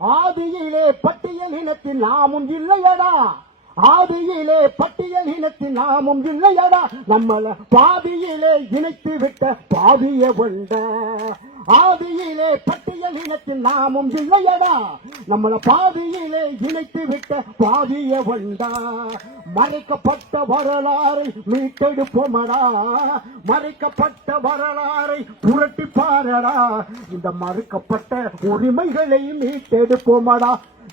ஆதியிலே பட்டியல் இனத்தில் நாமும் இல்லையடா, ஆதியிலே பட்டியல் இனத்தில் நாமும் இல்லையடா, நம்மள பாதியிலே இணைத்து விட்ட பாதிய வந்த. ஆதியிலே பட்டியல் இனத்தில் நாமும் இல்லையடா, நம்மள பாதியிலே இணைத்து விட்ட பாதிய வந்தா. மறைக்கப்பட்ட வரலாறை மீட்டெடுப்போமடா, மறைக்கப்பட்ட வரலாறை புரட்டி பாரடா, இந்த மறுக்கப்பட்ட உரிமைகளை மீட்டெடுப்போமடா.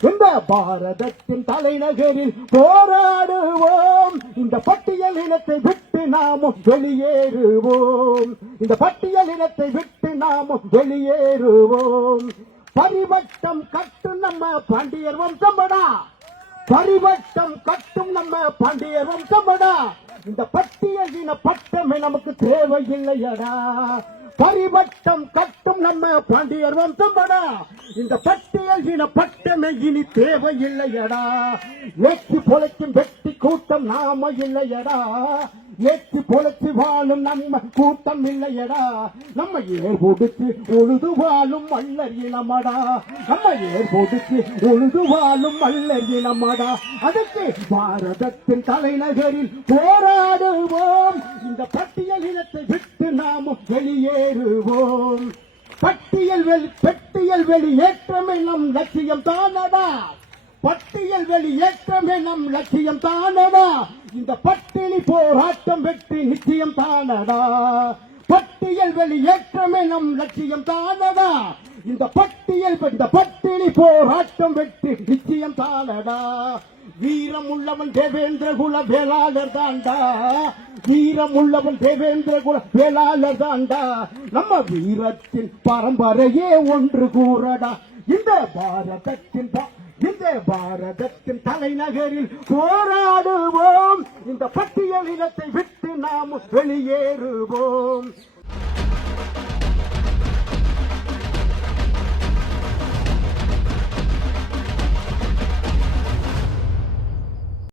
இந்த பாரதத்தின் தலைநகரில் போராடுவோம், இந்த பட்டியல் இனத்தை விட்டு நாமும் வெளியேறுவோம், இந்த பட்டியல் இனத்தை விட்டு நாமும் வெளியேறுவோம். பரிவட்டம் கட்டும் நம்ம பாண்டியர் வம்சமடா, பரிவட்டம் கட்டும் நம்ம பாண்டியர் வம்சமடா, இந்த பட்டியல் இன பட்டமே நமக்கு தேவையில்லையடா. பரிவட்டம் கட்டும் நம்ம பாண்டியர் வம்சமடா, இந்த பட்டியல் இன பட்டமே இனி தேவையில்லையடா. ஏற்றி பொழைக்கும் வெட்டி கூட்டம் நாம இல்லையடா, ஏற்றி பொழைச்சு வாழும் நம்ம கூட்டம் இல்லையடா. நம்ம ஏர் பொடுத்து உழுது வாழும் மல்லர் இனமடா, நம்ம ஏர் பொடுத்து உழுது வாழும் மல்லர் இனமடா. அதுக்கு பாரதத்தின் தலைநகரில் போராடுவோம், இந்த பட்டியல் இனத்தை விட்டு நாமும் வெளியேறுவோம். பட்டியல் வெளியேற்றமே நம் லட்சியம் தானடா, பட்டியல் வெளியேற்றமே நம் லட்சியம் தானடா, இந்த பட்டினி போராட்டம் வெற்றி நிச்சயம் தானடா. பட்டியல் வெளியேற்றமே நம் லட்சியம் தானடா, இந்த பட்டினி போராட்டம் வெற்றி நிச்சயம் தானடா. வீரம் உள்ளவன் தேவேந்திர குல வேளாளர் தாண்டா, வீரம் உள்ளவன் தேவேந்திர குல வேளாளர் தாண்டா, நம்ம வீரத்தின் பரம்பரையே ஒன்று கூறடா. இந்த பாரதத்தின் தலைநகரில் போராடுவோம், இந்த பட்டியல் இனத்தை விட்டு நாம் வெளியேறுவோம்.